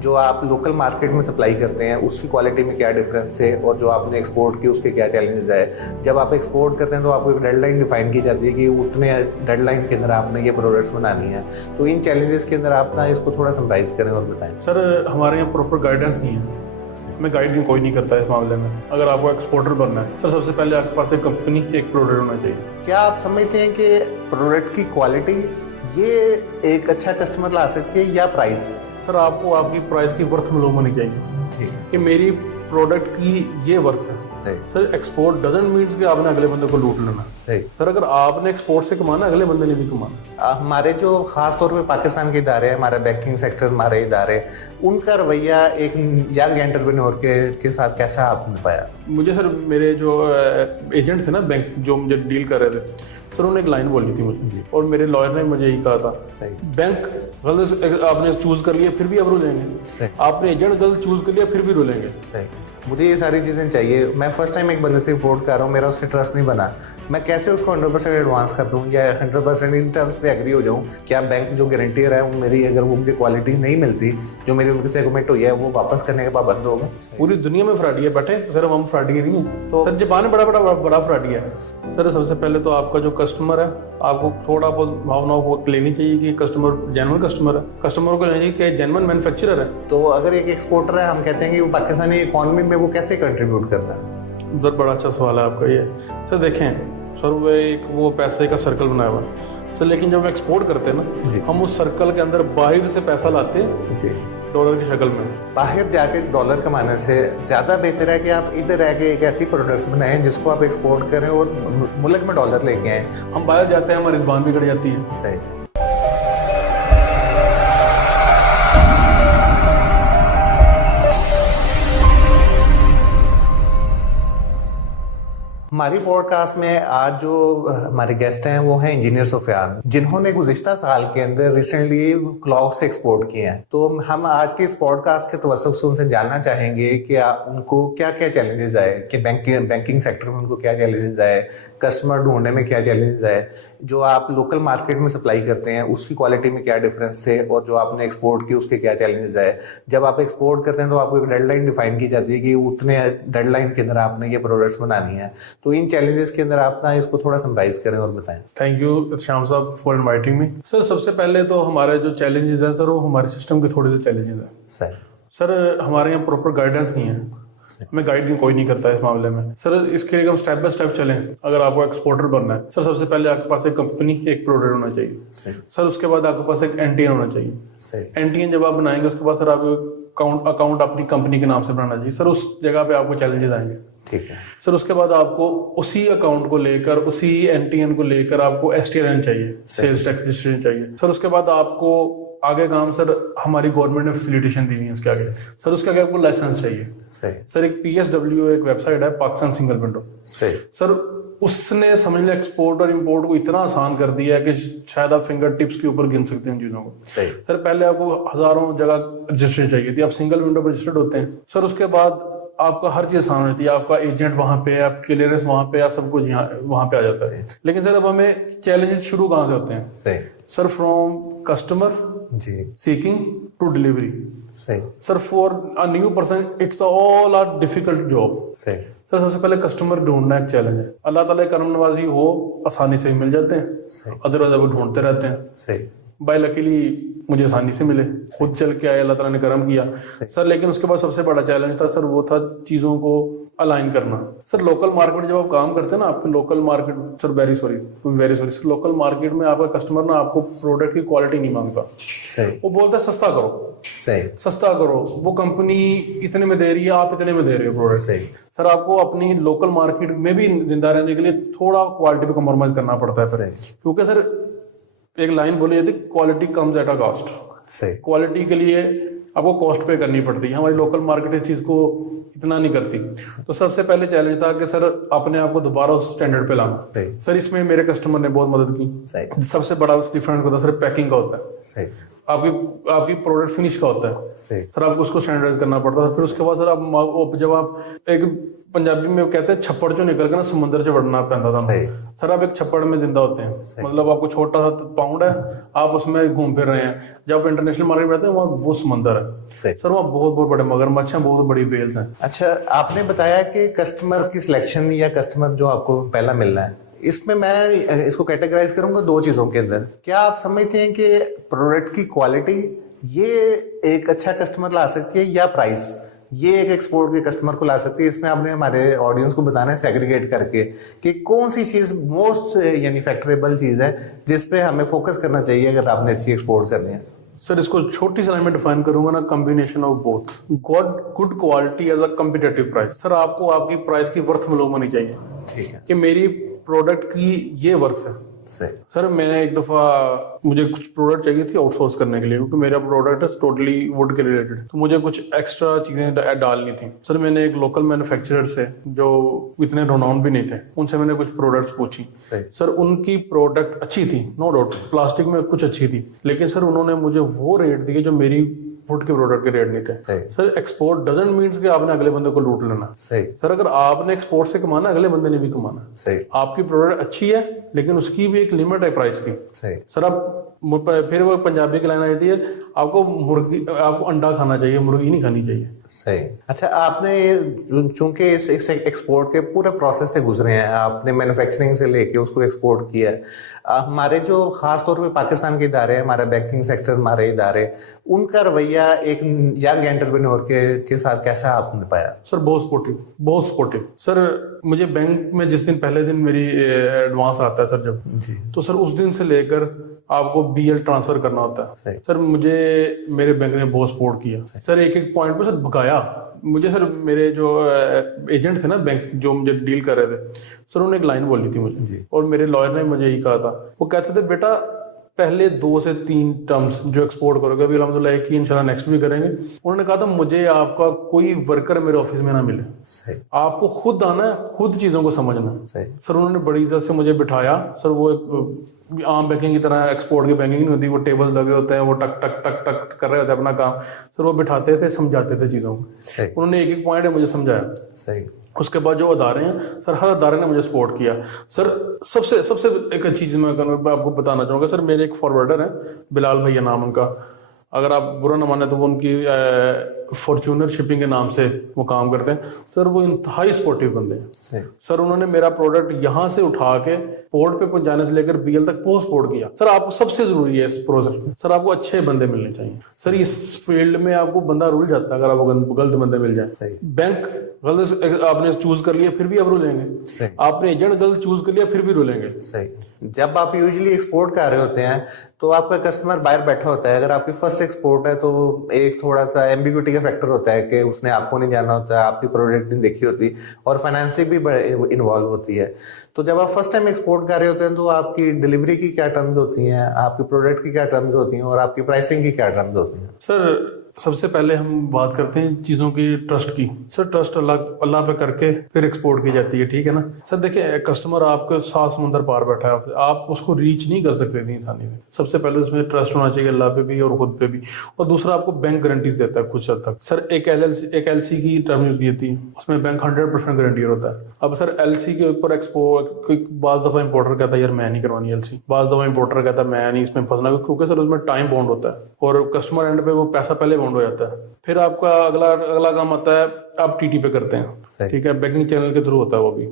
जो आप local market में सप्लाई करते हैं उसकी क्वालिटी में क्या डिफरेंस है और जो आपने एक्सपोर्ट की उसके क्या चैलेंजेस है। जब आप एक्सपोर्ट करते हैं तो आपको एक डेडलाइन डिफाइन की जाती है कि उतने डेडलाइन के अंदर आपने ये प्रोडक्ट्स बनानी है। तो इन चैलेंजेस के अंदर आप ना इसको थोड़ा समराइज करें और बताएं। सर हमारे यहाँ प्रॉपर गाइडेंस नहीं है, मैं गाइड कोई नहीं करता इस मामले में। अगर आपको एक्सपोर्टर बनना है सर, सबसे पहले आपके पास एक कंपनी, एक प्रोडक्ट होना चाहिए। क्या आप समझते हैं कि प्रोडक्ट की क्वालिटी ये एक अच्छा कस्टमर ला सकती है या प्राइस? सर आपको आपकी प्राइस की वर्थ मालूम होनी चाहिए। ठीक है कि मेरी प्रोडक्ट की ये वर्थ है। सही। सर एक्सपोर्ट डजंट मीन्स कि आपने अगले बंदे को लूट लेना। सही। सर अगर आपने एक्सपोर्ट से कमाना, अगले बंदे ने भी कमाना। हमारे जो खास तौर पे पाकिस्तान के इदारे हैं, हमारे बैंकिंग सेक्टर, हमारे इदारे, उनका रवैया एक यंग एंटरप्रेन्योर के साथ कैसा आपने पाया? मुझे सर मेरे जो एजेंट थे ना बैंक, जो मुझे डील कर रहे थे सर, उन्होंने एक लाइन बोली थी मुझे और मेरे लॉयर ने मुझे यही कहा था। सही। बैंक गलत आपने चूज कर लिया फिर भी आप रुलेंगे, आपने एजेंट गलत चूज कर लिया फिर भी रुलेंगे। सही। मुझे ये सारी चीज़ें चाहिए। मैं फर्स्ट टाइम एक बंदे से रिपोर्ट कर रहा हूँ, मेरा उससे ट्रस्ट नहीं बना, मैं कैसे उसको 100% एडवांस कर दूँ या 100% इन टर्म्स पे एग्री हो जाऊँ? क्या बैंक जो गारंटियर है वो मेरी, अगर वो मुझे क्वालिटी नहीं मिलती जो मेरी उनसे एग्रीमेंट हुई है, वो वापस करने के पाबंद होगा? पूरी दुनिया में फ्रॉडी है बेटे, अगर हम फ्रॉडी नहीं है तो सर जापान में बड़ा फ्रॉडी है। सर सबसे पहले तो आपका जो कस्टमर है, आपको थोड़ा बहुत भावनाओं को लेनी चाहिए कि कस्टमर जेन्युइन कस्टमर है, कस्टमर को लेनी चाहिए कि जेन्युइन मैन्युफैक्चरर है। तो अगर एक एक्सपोर्टर है, हम कहते हैं कि वो पाकिस्तानी इकोनॉमी में वो कैसे कंट्रीब्यूट करता है? बहुत बड़ा अच्छा सवाल है आपका ये। सर देखें सर, वो पैसे का सर्कल बनाया हुआ है सर, लेकिन जब हम एक्सपोर्ट करते हैं ना, हम उस सर्कल के अंदर बाहर से पैसा लाते हैं जी, डॉलर की शक्ल में। बाहर जाके डॉलर कमाने से ज़्यादा बेहतर है कि आप इधर रह के एक ऐसी प्रोडक्ट बनाएं जिसको आप एक्सपोर्ट करें और मुल्क में डॉलर लेके आएँ। हम बाहर जाते हैं, हमारी जुबान भी कट जाती है। सही। हमारी पॉडकास्ट में आज जो हमारे गेस्ट हैं वो हैं इंजीनियर सुफियान, जिन्होंने गुज़िश्ता साल के अंदर रिसेंटली क्लॉक से एक्सपोर्ट किए हैं। तो हम आज के इस पॉडकास्ट के तवज्जुह से उनसे जानना चाहेंगे कि उनको क्या क्या चैलेंजेस आए, कि बैंकिंग सेक्टर में उनको क्या चैलेंजेस आए, कस्टमर ढूंढने में क्या चैलेंजेस आए, जो आप लोकल मार्केट में सप्लाई करते हैं उसकी क्वालिटी में क्या डिफरेंस है और जो आपने एक्सपोर्ट की उसके क्या चैलेंजेस आए। जब आप एक्सपोर्ट करते हैं तो आपको एक डेडलाइन डिफाइन की जाती है कि उतने डेडलाइन के अंदर आपने ये प्रोडक्ट्स बनानी है। तो इन चैलेंजेस के अंदर आप ना इसको थोड़ा समराइज करें और बताएं। थैंक यू श्याम साहब फॉर इनवाइटिंग मी। सर सबसे पहले तो हमारे जो चैलेंजेस है सर, वो हमारे सिस्टम के थोड़े से चैलेंजेस है। सही। सर हमारे यहाँ प्रॉपर गाइडेंस नहीं है, मैं गाइड कोई नहीं करता इस मामले में। सर इसके लिए हम स्टेप बाय स्टेप चलें। अगर आपको एक्सपोर्टर बनना है सर, सबसे पहले आपके पास एक कंपनी, एक प्रोडक्ट होना चाहिए। सर उसके बाद आपके पास एक एनटीएन होना चाहिए। एनटीएन जब आप बनाएंगे उसके बाद सर आपको अकाउंट अपनी कंपनी के नाम से बनाना चाहिए। सर उस जगह पे आपको चैलेंजेस आएंगे। ठीक है सर। उसके बाद आपको उसी अकाउंट को लेकर, उसी एनटीएन को लेकर आपको एसटीएन चाहिए, सेल्स टैक्स रजिस्ट्रेशन चाहिए। सर उसके बाद आपको आगे काम सर हमारी गवर्नमेंट ने फैसिलिटेशन दी है उसके आगे। सर उसके आगे आपको लाइसेंस चाहिए। सही। सर एक PSW एक वेबसाइट है, पाकिस्तान सिंगल विंडो। सही। सर उसने समझ लिया एक्सपोर्ट और इंपोर्ट को इतना आसान कर दिया है कि शायद आप फिंगर टिप्स के ऊपर गिन सकते हैं उन चीजों को। सही। सर पहले आपको हजारों जगह रजिस्ट्रेशन चाहिए थी, आप सिंगल विंडो पर रजिस्टर्ड होते हैं। सर उसके बाद आपका हर चीज आसान होती है, आपका एजेंट वहां पे, आप क्लियरेंस वहां पे, आप सब कुछ वहां पे आ जाता है। लेकिन सर अब हमें चैलेंजेस शुरू कहां से होते हैं? सही। सर फ्रॉम कस्टमर जी सीकिंग टू डिलीवरी। सही। Sir for a new person it's all are difficult job. सही। सर सबसे पहले कस्टमर ढूंढना एक चैलेंज है। अल्लाह ताला करम नवाजी हो, आसानी से मिल जाते हैं, अदरवाइज वो ढूंढते रहते हैं। सही। बाय लकीली मुझे आसानी से मिले, खुद चल के आए, अल्लाह ताला ने करम किया। सर लेकिन उसके बाद सबसे बड़ा चैलेंज था सर, वो था चीजों को अलाइन करना। सर लोकल मार्केट जब आप काम करते हैं ना, आपके local market sir very sorry sir, local market में आपका कस्टमर ना आपको प्रोडक्ट की क्वालिटी नहीं मांगता। सही। वो बोलता है सस्ता करो। सही। सस्ता करो, वो कंपनी इतने में दे रही है, आप इतने में दे रहे हो प्रोडक्ट। सही। सर आपको अपनी लोकल मार्केट में भी जिंदा रहने के लिए थोड़ा क्वालिटी पे कॉम्प्रोमाइज करना पड़ता है, क्योंकि सर एक लाइन बोली जाती है, quality comes at a cost. सही। क्वालिटी के लिए आपको कॉस्ट पे करनी पड़ती है, हमारी लोकल मार्केट इस चीज को इतना नहीं करती। तो सबसे पहले चैलेंज था कि सर अपने आप को दोबारा उस स्टैंडर्ड पे लाना। सर इसमें मेरे कस्टमर ने बहुत मदद की। सबसे बड़ा डिफरेंस होता है सर पैकिंग का होता है। आपकी प्रोडक्ट फिनिश का होता है सही। सर, आपको उसको स्टैंडर्डाइज करना पड़ता है। फिर उसके बाद सर आप जब आप एक पंजाबी में कहते हैं छप्पड़ चो निकल के ना समुद्र च वड़ना पैंदा था सही। सर, आप एक छप्पड़ में जिंदा होते हैं, मतलब आपको छोटा सा पाउंड है, आप उसमें घूम फिर रहे हैं। जब आप इंटरनेशनल मार्केट में रहते हैं वहाँ वो समंदर है सही। सर, वहाँ बहुत बहुत बड़े मगरमच्छ हैं, बहुत बड़ी वेल्स हैं। अच्छा, आपने बताया कि कस्टमर की सिलेक्शन या कस्टमर जो आपको पहला मिलना है, इसमें मैं इसको कैटेगराइज करूंगा दो चीजों के अंदर। क्या आप समझते हैं कि प्रोडक्ट की क्वालिटी ये एक अच्छा कस्टमर ला सकती है, या प्राइस ये एक एक्सपोर्ट के कस्टमर को ला सकती है? इसमें आपने हमारे ऑडियंस को बताना है सेग्रीगेट करके कि कौन सी चीज मोस्ट यानी फैक्टरेबल चीज है जिस पे हमें फोकस करना चाहिए अगर आपने अच्छी एक्सपोर्ट करनी है। सर, इसको छोटी सी लाइन में डिफाइन करूंगा ना, combination of both good quality as a competitive price. Sir, आपको आपकी प्राइस की वर्थ मालूम होनी चाहिए, ठीक है, कि मेरी प्रोडक्ट की ये वर्थ है। सही। सर, मैंने एक दफा मुझे कुछ प्रोडक्ट चाहिए थी आउटसोर्स करने के लिए, क्योंकि मेरा प्रोडक्ट है टोटली वुड के रिलेटेड, तो मुझे कुछ एक्स्ट्रा चीजें डालनी थी। सर, मैंने एक लोकल मैन्युफैक्चरर से जो इतने रोनाउंड भी नहीं थे, उनसे मैंने कुछ प्रोडक्ट्स पूछी। सही। सर, उनकी प्रोडक्ट अच्छी थी, नो डाउट, प्लास्टिक में कुछ अच्छी थी, लेकिन सर उन्होंने मुझे वो रेट दिए जो मेरी वुड के प्रोडक्ट के रेट नहीं थे। सही। सर, एक्सपोर्ट डजंट मीन्स कि आपने अगले बंदे को लूट लेना। सही। सर, अगर आपने एक्सपोर्ट से कमाना, अगले बंदे ने भी कमाना। सही। आपकी प्रोडक्ट अच्छी है, लेकिन उसकी भी एक लिमिट है प्राइस की। सही। सर, आप फिर वो पंजाबी की लाइन आई थी, आपको अंडा खाना चाहिए, मुर्गी नहीं खानी चाहिए। सही। अच्छा, आपने चूंकि इस एक्सपोर्ट के पूरे प्रोसेस से गुजरे हैं, आपने मैन्युफैक्चरिंग से लेके उसको एक्सपोर्ट किया है, हमारे जो खास तौर पे पाकिस्तान के इदारे हैं, हमारा बैंकिंग सेक्टर, हमारे इदारे, उनका रवैया एक यंग एंटरप्रेन्योर के साथ कैसा आपने पाया? सर, बहुत सपोर्टिव, बहुत सपोर्टिव। सर, मुझे बैंक में जिस दिन पहले दिन मेरी एडवांस आता है सर, जब जी, तो सर उस दिन से लेकर आपको बीएल ट्रांसफर करना होता है। सही। सर, मुझे मेरे बैंक ने बहुत सपोर्ट किया सर, एक एक पॉइंट पे सर भगाया मुझे। सर, मेरे जो एजेंट थे ना बैंक जो मुझे डील कर रहे थे, सर उन्होंने एक लाइन बोली थी मुझे जी। और मेरे लॉयर ने मुझे यही कहा था। वो कहते थे, बेटा पहले 2 से 3 टर्म्स जो एक्सपोर्ट करोगे, अभी अलहमदुलिल्लाह एक ही इंशाल्लाह नेक्स्ट भी करेंगे। उन्होंने कहा था, मुझे आपका कोई वर्कर मेरे ऑफिस में ना मिले, सही। आपको खुद आना है, खुद चीजों को समझना है। सही। सर, उन्होंने बड़ी इज्जत से मुझे बिठाया। सर, वो एक आम बैंकिंग की तरह एक्सपोर्ट की बैंकिंग नहीं होती, वो टेबल लगे होते हैं, वो टक टक टक टक कर रहे होते हैं अपना काम। सर, वो बिठाते थे, समझाते थे चीजों को। सही। उन्होंने एक एक पॉइंट मुझे समझाया। सही। उसके बाद जो अदारे हैं सर, हर अदारे ने मुझे सपोर्ट किया। सर, सबसे सबसे एक अच्छी चीज मैं आपको बताना चाहूंगा। सर, मेरे एक फॉरवर्डर है, बिलाल भैया नाम उनका, अगर आप बुरा न माने तो वो उनकी फॉर्च्यूनर शिपिंग के नाम से वो काम करते हैं। सर, वो इंतहाई सपोर्टिव बंदे हैं। सही। सर, उन्होंने मेरा प्रोडक्ट यहाँ से उठा के पोर्ट पे पहुंचाने से लेकर बीएल तक बहुत सपोर्ट किया। सर, आपको सबसे जरूरी है इस प्रोसेस में, सर आपको अच्छे बंदे मिलने चाहिए। सर, इस फील्ड में आपको बंदा रुल जाता है अगर आपको गलत बंदे मिल जाए। सही। बैंक गलत आपने चूज कर लिया, फिर भी आप रुलेंगे। सही। आपने एजेंट गलत चूज कर लिया, फिर भी रुलेंगे। सही। जब आप यूजुअली एक्सपोर्ट कर रहे होते हैं तो आपका कस्टमर बाहर बैठा होता है। अगर आपकी फर्स्ट एक्सपोर्ट है तो एक थोड़ा सा एम्बिग्यूटी का फैक्टर होता है कि उसने आपको नहीं जाना होता है, आपकी प्रोडक्ट नहीं देखी होती, और फाइनेंसिंग भी इन्वॉल्व होती है। तो जब आप फर्स्ट टाइम एक्सपोर्ट कर रहे होते हैं तो आपकी डिलीवरी की क्या टर्म्स होती हैं, आपकी प्रोडक्ट की क्या टर्म्स होती हैं, और आपकी प्राइसिंग की क्या टर्म्स होती हैं? सर, सबसे पहले हम बात करते हैं चीजों की ट्रस्ट की। सर, ट्रस्ट अल्लाह पे करके फिर एक्सपोर्ट की जाती है, ठीक है ना। सर, देखिए, कस्टमर आपके सात समुंदर पार बैठा है, आप उसको रीच नहीं कर सकते इतनी आसानी में। सबसे पहले उसमें ट्रस्ट होना चाहिए अल्लाह पे भी और खुद पे भी, और दूसरा आपको बैंक गारंटीज देता है कुछ हद तक। सर, एक एलसी की टर्म यूज की थी, उसमें बैंक 100% गारंटी होता है। अब सर, एलसी के ऊपर एक्सपोर्ट बाज दफा इंपोर्टर कहता है यार मैं नहीं करवानी एलसी, बाज दफा इंपोर्टर कहता है मैं नहीं इसमें फंसना, क्योंकि सर उसमें टाइम बाउंड होता है और कस्टमर एंड पे वो पैसा पहले बाउंड हो जाता है। फिर आपका अगला काम आता है, आप टीटी पे करते हैं, ठीक है, बैंकिंग चैनल के थ्रू होता है वो भी।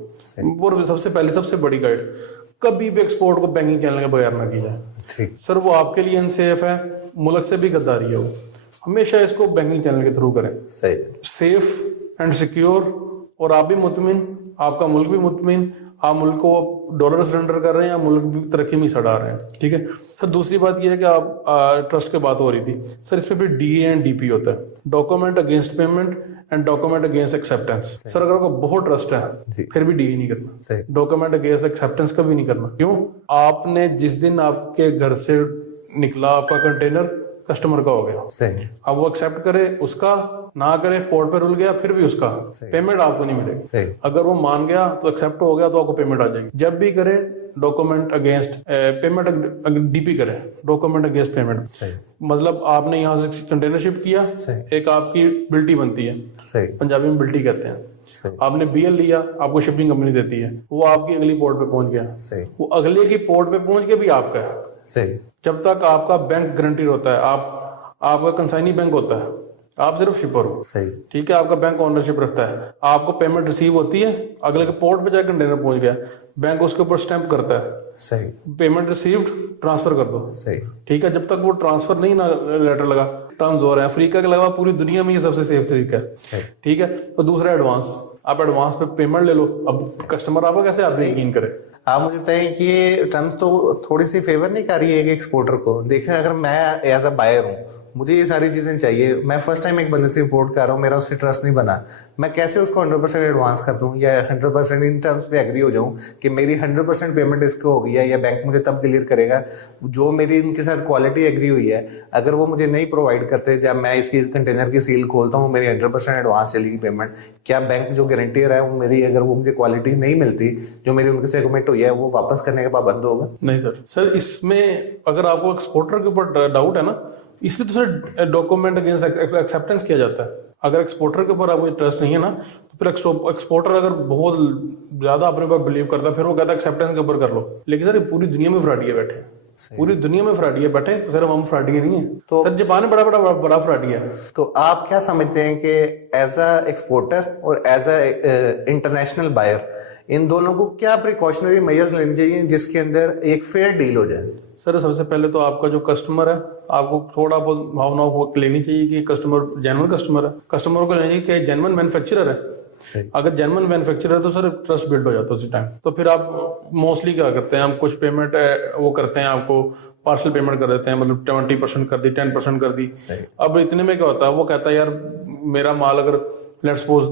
और सबसे बड़ी गाइड, कभी भी एक्सपोर्ट को बैंकिंग चैनल के बगैर ना की जाए। ठीक। सर, वो आपके लिए अनसेफ है, मुल्क से भी गद्दारी है, वो हमेशा इसको बैंकिंग चैनल के थ्रू करें। सही। सेफ एंड सिक्योर, और आप भी मुतमिन, आपका मुल्क भी मुतमिन, आप मुल्क को डॉलर सरेंडर कर रहे हैं, आप मुल्क भी तरक्की में सड़ा रहे हैं, ठीक है। सर, दूसरी बात यह है कि आप ट्रस्ट की बात हो रही थी सर, इसमें भी डीए एंड डीपी होता है, document against payment and document against acceptance. Sir, अगर आपको बहुत ट्रस्ट है फिर भी डीए नहीं करना, डॉक्यूमेंट अगेंस्ट एक्सेप्टेंस कभी नहीं करना। क्यों? आपने जिस दिन आपके घर से निकला आपका कंटेनर कस्टमर का हो गया, सही। अब वो एक्सेप्ट करे उसका, ना करे पोर्ट पे रुल गया, फिर भी उसका पेमेंट आपको नहीं मिलेगी। सही। अगर वो मान गया तो एक्सेप्ट हो गया तो आपको पेमेंट आ जाएगी। जब भी करे डॉक्यूमेंट अगेंस्ट पेमेंट डीपी करें, डॉक्यूमेंट अगेंस्ट पेमेंट। सही। मतलब आपने यहाँ से कंटेनर शिप किया, सही। एक आपकी बिल्टी बनती है, सही। पंजाबी में बिल्टी कहते हैं। सही। आपने बीएल लिया, आपको शिपिंग कंपनी देती है, वो आपकी अगली पोर्ट पे पहुंच गया। सही। वो अगले की पोर्ट पे पहुंच के भी आपका है। सही। जब तक आपका बैंक गारंटी होता है, आपका कंसाइनी बैंक होता है, आप सिर्फ शिपर हो। सही। ठीक है, आपका बैंक ओनरशिप रखता है, आपको पेमेंट रिसीव होती है, अगले के पोर्ट पे जाकर कंटेनर पहुंच गया, बैंक उसके ऊपर स्टैंप करता है, सही। पेमेंट रिसीव्ड, ट्रांसफर कर दो। सही। ठीक है, जब तक वो ट्रांसफर नहीं ना लेटर लगा, टर्म्स हो रहे हैं। अफ्रीका के अलावा पूरी दुनिया में ये सबसे सेफ तरीका है। सही। ठीक है, तो दूसरा एडवांस, आप एडवांस पे पेमेंट ले लो। अब कस्टमर आपको कैसे आप यकीन करे? आप मुझे बताएं कि ये टर्म्स तो थोड़ी सी फेवर नहीं कर रही है कि एक्सपोर्टर को? देखिए, अगर मैं एज अ बायर हूँ, मुझे ये सारी चीजें चाहिए, मैं फर्स्ट टाइम एक बंदे से इंपोर्ट कर रहा हूँ, मेरा उससे ट्रस्ट नहीं बना, मैं कैसे उसको 100% एडवांस कर दूं या 100% इन टर्म्स पे एग्री हो जाऊं कि मेरी 100% पेमेंट इसको हो गई है, या बैंक मुझे तब क्लियर करेगा जो मेरी इनके साथ क्वालिटी एग्री हुई है। अगर वो मुझे नहीं प्रोवाइड करते, जब मैं इसकी कंटेनर की सील खोलता हूँ, मेरी 100% एडवांस चलेगी पेमेंट, क्या बैंक जो गारंटियर है वो मेरी, अगर वो मुझे क्वालिटी नहीं मिलती जो मेरी उनके से एग्रीमेंट हुई है, वो वापस करने के पाबंद होगा? नहीं सर, इसमें अगर आपको एक्सपोर्टर के ऊपर डाउट है ना, इसलिए तो सर डॉक्यूमेंट अगेंस्ट एक्सेप्टेंस किया जाता है। अगर एक्सपोर्टर के ऊपर आपको ट्रस्ट नहीं है ना, तो फिर एक्सपोर्टर अगर बहुत ज्यादा अपने ऊपर बिलीव करता है, फिर वो कहता है एक्सेप्टेंस के ऊपर कर लो। लेकिन सर पूरी दुनिया में फ्रॉडिये बैठे हैं, पूरी दुनिया में फ्रॉडिये बैठे हैं, सर हम फ्रॉडिये नहीं है। तो सर जापान में बड़ा फ्रॉडिया है। तो आप क्या समझते हैं कि एज अ एक्सपोर्टर और एज अ इंटरनेशनल बायर, इन दोनों को क्या प्रिकॉशनरी मेजर्स लेने चाहिए जिसके अंदर एक फेयर डील हो जाए? सर सबसे पहले तो आपका जो कस्टमर है, आपको थोड़ा बहुत भावनाओं को लेनी चाहिए कि कस्टमर जेन्युइन कस्टमर है, कस्टमर को लेनी चाहिए कि जेन्युइन मैन्युफैक्चरर है। सही। अगर जेन्युइन मैन्युफैक्चरर है तो सर ट्रस्ट बिल्ड हो जाता है उस टाइम। तो फिर आप मोस्टली क्या करते हैं, हम कुछ पेमेंट वो करते हैं, आपको पार्सल पेमेंट कर देते हैं, मतलब 20% कर दी, 10% कर दी। अब इतने में क्या होता है, वो कहता है यार मेरा माल अगर लेट्स सपोज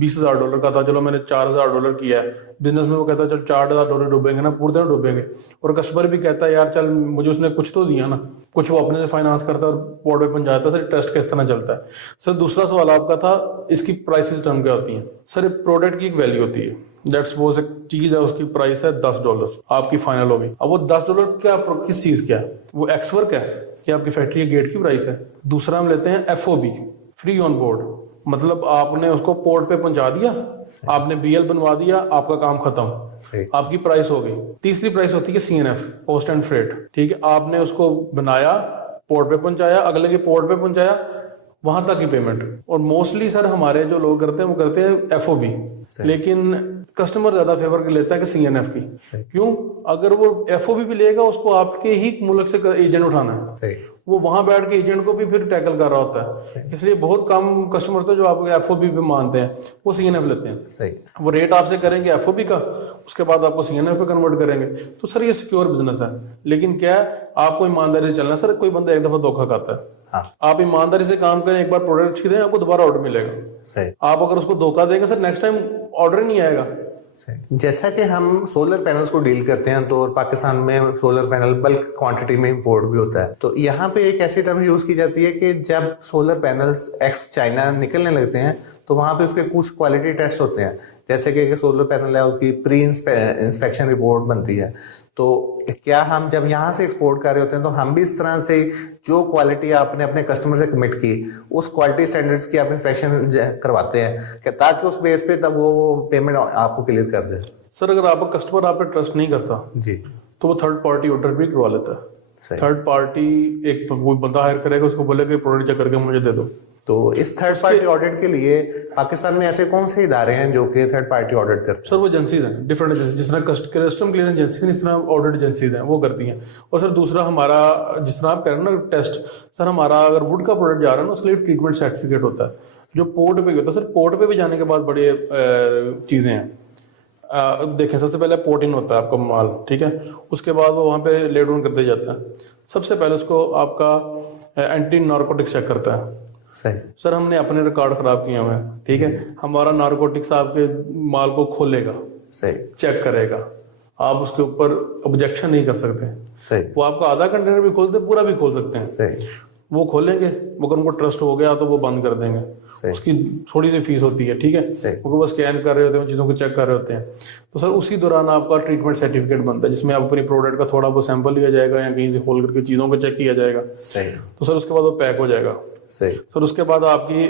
$20,000 का था, चलो मैंने $4,000 किया है। बिजनेस में वो कहता है चल $4,000 डूबेंगे ना, पूरे दिन डूबेंगे। और कस्टमर भी कहता है यार चल मुझे उसने कुछ तो दिया ना, कुछ वो अपने से फाइनेंस करता है और पोर्ट पे पहुंच जाता है। सर ट्रस्ट किस तरह चलता है? सर दूसरा सवाल आपका था इसकी प्राइसेस टर्म क्या होती हैं? सर प्रोडक्ट की एक वैल्यू होती है, लेट्स सपोज एक चीज है, उसकी प्राइस है $10, आपकी फाइनल होगी। अब वो $10 क्या किस चीज क्या है? वो एक्स वर्क है कि आपकी फैक्ट्री के गेट की प्राइस है। दूसरा हम लेते हैं FOB, फ्री ऑन बोर्ड, मतलब आपने उसको पोर्ट पे पहुंचा दिया, आपने BL बनवा दिया, आपका काम खत्म, आपकी प्राइस हो गई। तीसरी प्राइस होती है CNF, पोस्ट एंड फ्रेट। ठीक है, आपने उसको बनाया, पोर्ट पे पहुंचाया, अगले के पोर्ट पे पहुंचाया, वहां तक की पेमेंट। और मोस्टली सर हमारे जो लोग करते हैं वो करते हैं FOB, लेकिन कस्टमर ज्यादा फेवर कर लेता है कि CNF की। क्यों? अगर वो FOB भी लेगा, उसको आपके ही मुल्क से एजेंट उठाना है, वो वहां बैठ के एजेंट को भी फिर टैकल कर रहा होता है। इसलिए बहुत कम कस्टमर तो जो आपको FOB पे मानते हैं वो CNF लेते हैं। सही। वो रेट आपसे करेंगे FOB का, उसके बाद आपको CNF पे कन्वर्ट करेंगे। तो सर ये सिक्योर बिजनेस है, लेकिन क्या है आपको ईमानदारी से चलना है। सर कोई बंदा एक दफा धोखा खाता है, हाँ। आप ईमानदारी से काम करें, एक बार प्रोडक्ट अच्छी दें, आपको दोबारा ऑर्डर मिलेगा। सही। आप अगर उसको धोखा देंगे सर नेक्स्ट टाइम ऑर्डर नहीं आएगा। जैसा कि हम सोलर पैनल्स को डील करते हैं, तो पाकिस्तान में सोलर पैनल बल्क क्वांटिटी में इंपोर्ट भी होता है, तो यहाँ पे एक ऐसी टर्म यूज की जाती है कि जब सोलर पैनल्स एक्स चाइना निकलने लगते हैं तो वहां पे उसके कुछ क्वालिटी टेस्ट होते हैं, जैसे कि सोलर पैनल है उसकी प्री इंस्पेक्शन रिपोर्ट बनती है। तो क्या हम जब यहाँ से एक्सपोर्ट कर रहे होते हैं तो हम भी इस तरह से जो क्वालिटी आपने अपने कस्टमर से कमिट की, उस क्वालिटी स्टैंडर्ड्स की आप इंस्पेक्शन करवाते हैं ताकि उस बेस पे तब वो पेमेंट आपको क्लियर कर दे? सर अगर आपका कस्टमर आप पे ट्रस्ट नहीं करता जी, तो वो थर्ड पार्टी ऑर्डर भी करवा लेता है। थर्ड पार्टी एक कोई बंदा हायर करेगा, उसको बोलेगा प्रोडक्ट चेक करके मुझे दे दो। तो इस थर्ड पार्टी ऑडिट के लिए पाकिस्तान में ऐसे कौन से इदारे हैं जो कि थर्ड पार्टी ऑडिट करते हैं? सर वो एजेंसीज हैं, डिफरेंट एजेंसी, जिस तरह कस्टम क्लियरेंस एजेंसी है, इस तरह ऑडिट एजेंसीज हैं, वो करती हैं। और सर दूसरा हमारा, जिस तरह आप कह रहे हैं ना टेस्ट, सर हमारा अगर वुड का प्रोडक्ट जा रहा है ना, उसके लिए ट्रीटमेंट सर्टिफिकेट होता है जो पोर्ट पे होता है। सर पोर्ट पे भी जाने के बाद बड़े चीजें हैं। देखें, सबसे पहले पोर्ट इन होता है आपका माल, ठीक है, उसके बाद वो वहाँ पे लेड ऑन कर दिया जाता है। सबसे पहले उसको आपका एंटी नार्कोटिक्स चेक करता है। सही। सर हमने अपने रिकॉर्ड खराब किए हुए हैं, ठीक है, हमारा नार्कोटिक्स आपके माल को खोलेगा, सही, चेक करेगा, आप उसके ऊपर ऑब्जेक्शन नहीं कर सकते। सही। वो आपका आधा कंटेनर भी खोलते हैं, पूरा भी खोल सकते हैं। सही। वो खोलेंगे, अगर उनको ट्रस्ट हो गया तो वो बंद कर देंगे। सही। उसकी थोड़ी सी फीस होती है, ठीक है, सही। क्योंकि वो स्कैन कर रहे होते हैं, चीज़ों को चेक कर रहे होते हैं। तो सर उसी दौरान आपका ट्रीटमेंट सर्टिफिकेट बनता है, जिसमें आप अपनी प्रोडक्ट का थोड़ा बहुत सैंपल लिया जाएगा या कहीं से खोल करके चीज़ों को चेक किया जाएगा। सही। तो सर उसके बाद वो पैक हो जाएगा। सही। सर उसके बाद आपकी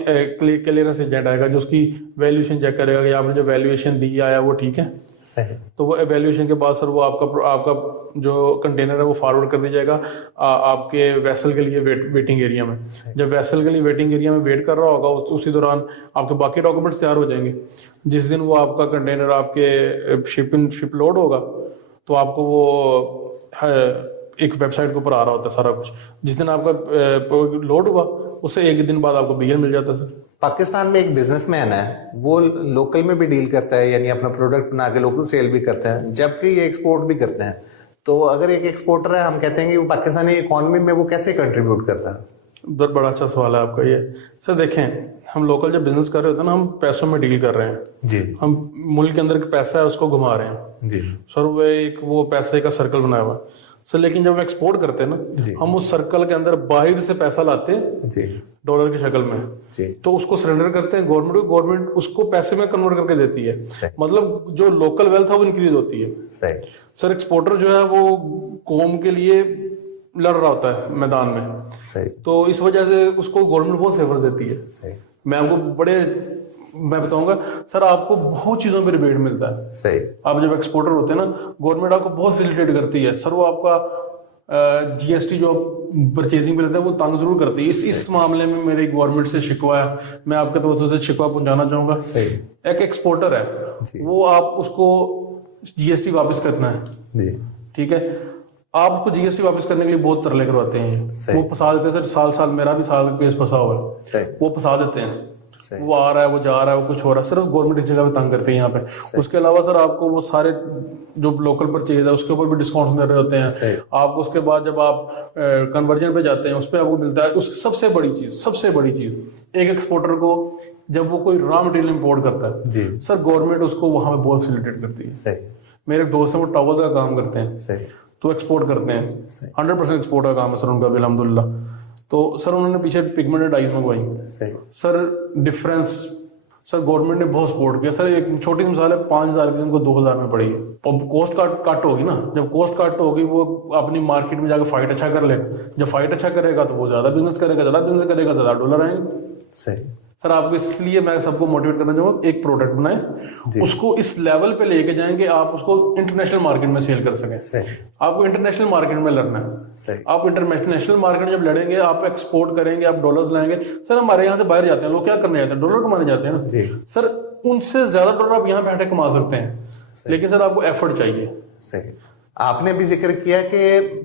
क्लियरेंस एजेंट आएगा जो उसकी वैल्यूएशन चेक करेगा कि आपने जो वैल्यूएशन दी आया वो ठीक है। सही। तो वो वैल्यूएशन के बाद सर वो आपका जो कंटेनर है वो फॉरवर्ड कर दिया जाएगा आपके वेसल के लिए वेटिंग एरिया में। जब वेसल के लिए वेटिंग एरिया में वेट कर रहा होगा उसी दौरान आपके बाकी डॉक्यूमेंट्स तैयार हो जाएंगे। जिस दिन वो आपका कंटेनर आपके शिप लोड होगा तो आपको वो एक वेबसाइट के ऊपर आ रहा होता है सारा कुछ। जिस दिन आपका लोड हुआ उससे एक दिन बाद आपको बीएल मिल जाता है सर। पाकिस्तान में एक बिजनेसमैन है, वो लोकल में भी डील करता है, यानी अपना प्रोडक्ट बना के लोकल सेल भी करता है, जबकि ये एक्सपोर्ट भी करते हैं। तो अगर एक एक्सपोर्टर है, हम कहते हैं कि वो पाकिस्तानी इकोनॉमी में वो कैसे कंट्रीब्यूट करता है? बड़ा अच्छा सवाल है आपका ये। सर देखें, हम लोकल जब बिजनेस कर रहे होते हैं ना, हम पैसों में डील कर रहे हैं जी। हम मुल्क के अंदर का पैसा है उसको घुमा रहे हैं जी। सर। वो पैसे का सर्कल बनाया हुआ है सर। लेकिन जब हम एक्सपोर्ट करते हैं ना, हम उस सर्कल के अंदर बाहर से पैसा लाते हैं जी। डॉलर की शक्ल में जी। तो उसको सरेंडर करते हैं गवर्नमेंट उसको पैसे में कन्वर्ट करके देती है। मतलब जो लोकल वेल्थ है वो इंक्रीज होती है। सही। सर एक्सपोर्टर जो है वो कौम के लिए लड़ रहा होता है मैदान में। सही। तो इस वजह से उसको गवर्नमेंट बहुत फेवर देती है। सही। मैं बताऊंगा सर, आपको बहुत चीजों पे रिबेट मिलता है। सही। आप जब एक्सपोर्टर होते हैं ना, गवर्नमेंट आपको बहुत फैसिलिटेट करती है सर। वो आपका जीएसटी जो परचेजिंग पे रहता है वो तंग जरूर करती है। इस मामले में मेरे गवर्नमेंट से शिकवा है, मैं आपके तरफ से शिकवा पहुंचाना चाहूंगा। सही। एक एक्सपोर्टर है वो, आप उसको जीएसटी वापस करना है जी। ठीक है, आप उसको जीएसटी वापस करने के लिए बहुत तरले करवाते हैं। वो फंसा देते हैं सर, साल मेरा भी साल केस फंसा हुआ है, वो फंसा देते हैं। वो आ रहा है, वो जा रहा है, वो कुछ हो रहा है, सिर्फ गवर्नमेंट इस जगह पे तंग करती है यहाँ पे। उसके अलावा सर आपको वो सारे जो लोकल परचेज है उसके ऊपर भी डिस्काउंट मिल रहे होते हैं आपको। उसके बाद जब आप कन्वर्जन पे जाते हैं उस पर आपको मिलता है। उस सबसे बड़ी चीज एक एक्सपोर्टर को जब वो कोई रॉ मटेरियल इंपोर्ट करता है सर, गवर्नमेंट उसको वहां पे बहुत फैसिलिटेट करती है। मेरे एक दोस्त है, वो टॉवल का काम करते हैं तो एक्सपोर्ट करते हैं, 100% एक्सपोर्ट का काम है सर उनका भी अल्हम्दुलिल्लाह। तो सर उन्होंने पीछे पिगमेंटेड डाइज मंगवाई सर। डिफरेंस सर गवर्नमेंट ने बहुत सपोर्ट किया सर। एक छोटी मिसाल है, 5,000 की उनको 2,000 में पड़ी है। अब कॉस्ट कट होगी ना, जब कॉस्ट कट होगी वो अपनी मार्केट में जाकर फाइट अच्छा कर लेगा। जब फाइट अच्छा करेगा तो वो ज्यादा बिजनेस करेगा, ज्यादा डॉलर आएंगे। सही सर, आपको इसलिए मैं सबको मोटिवेट करना चाहूंगा, एक प्रोडक्ट बनाए, उसको इस लेवल पे लेके जाएंगे आप उसको इंटरनेशनल मार्केट में सेल कर सकें। आपको इंटरनेशनल मार्केट में लड़ना है। आप इंटरनेशनल मार्केट में जब लड़ेंगे, आप एक्सपोर्ट करेंगे, आप डॉलर्स लाएंगे। सर हमारे यहाँ से बाहर जाते हैं लोग, क्या करने जाते हैं? डॉलर कमाने जाते हैं ना सर। उनसे ज्यादा डॉलर आप यहाँ बैठे कमा सकते हैं, लेकिन सर आपको एफर्ट चाहिए। सही। आपने भी जिक्र किया कि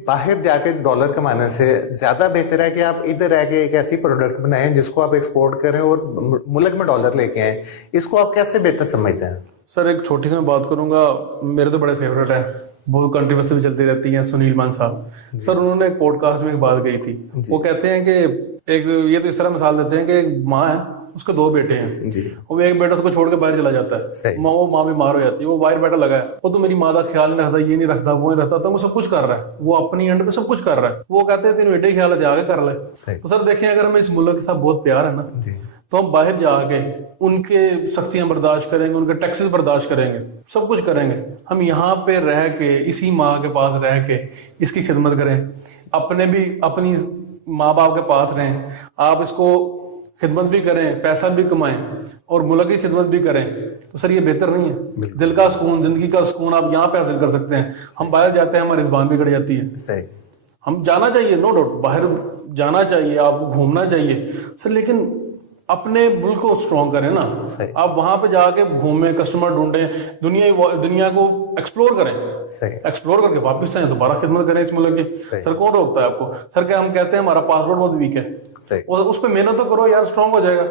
बाहर जाके डॉलर कमाने से ज्यादा बेहतर है कि आप इधर रह के एक ऐसी प्रोडक्ट बनाएं जिसको आप एक्सपोर्ट करें और मुल्क में डॉलर लेके आए। इसको आप कैसे बेहतर समझते हैं? सर एक छोटी सी मैं बात करूंगा, मेरे तो बड़े फेवरेट है, बहुत कंट्रोवर्सी भी चलती रहती है, सुनील मान साहब। सर उन्होंने एक पॉडकास्ट में एक बात कही थी, वो कहते हैं कि एक ये तो इस तरह मिसाल देते हैं कि माँ है, उसके 2 बेटे हैं जी। वो एक बेटा उसको छोड़ के बाहर चला जाता है, वो माँ बीमार हो जाती है, वो बाहर बेटा लगा है, वो तो मेरी माँ का ख्याल नहीं रखता, ये नहीं रखता, वो नहीं रखता, तो वो सब कुछ कर रहा है, वो अपनी एंड पे सब कुछ कर रहा है। वो कहते हैं तेरे बेटे ख्याल है, आगे कर ले। तो सर देखें, अगर हमें इस मुल्क के साथ बहुत प्यार है ना, तो हम बाहर जाके उनके सख्तियां बर्दाश्त करेंगे, उनके टैक्सेस बर्दाश्त करेंगे, सब कुछ करेंगे। हम यहाँ पे रह के इसी माँ के पास रह के इसकी खिदमत करें, अपने भी अपनी माँ बाप के पास रहें, आप इसको खिदमत भी करें, पैसा भी कमाएं और मुल्क की खिदमत भी करें, तो सर ये बेहतर नहीं है? दिल का सुकून, जिंदगी का सुकून आप यहाँ पे हासिल कर सकते हैं। हम बाहर जाते हैं, हमारी जुबान भी कट जाती है। सही। हम जाना चाहिए, नो डाउट, बाहर जाना चाहिए, आपको घूमना चाहिए सर, लेकिन अपने मुल्क को स्ट्रॉन्ग करें ना। आप वहां पे जाके घूमें, कस्टमर ढूंढें, दुनिया को एक्सप्लोर करें, एक्सप्लोर करके वापस आए, दोबारा खिदमत करें इस मुल्क की। सर कौन रोकता है आपको? सर क्या हम कहते हैं हमारा पासपोर्ट बहुत वीक है, उस पर मेहनत तो करो यार, स्ट्रॉन्ग हो जाएगा।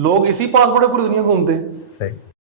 लोग इसी पासपोर्ट में पूरी दुनिया घूमते हैं।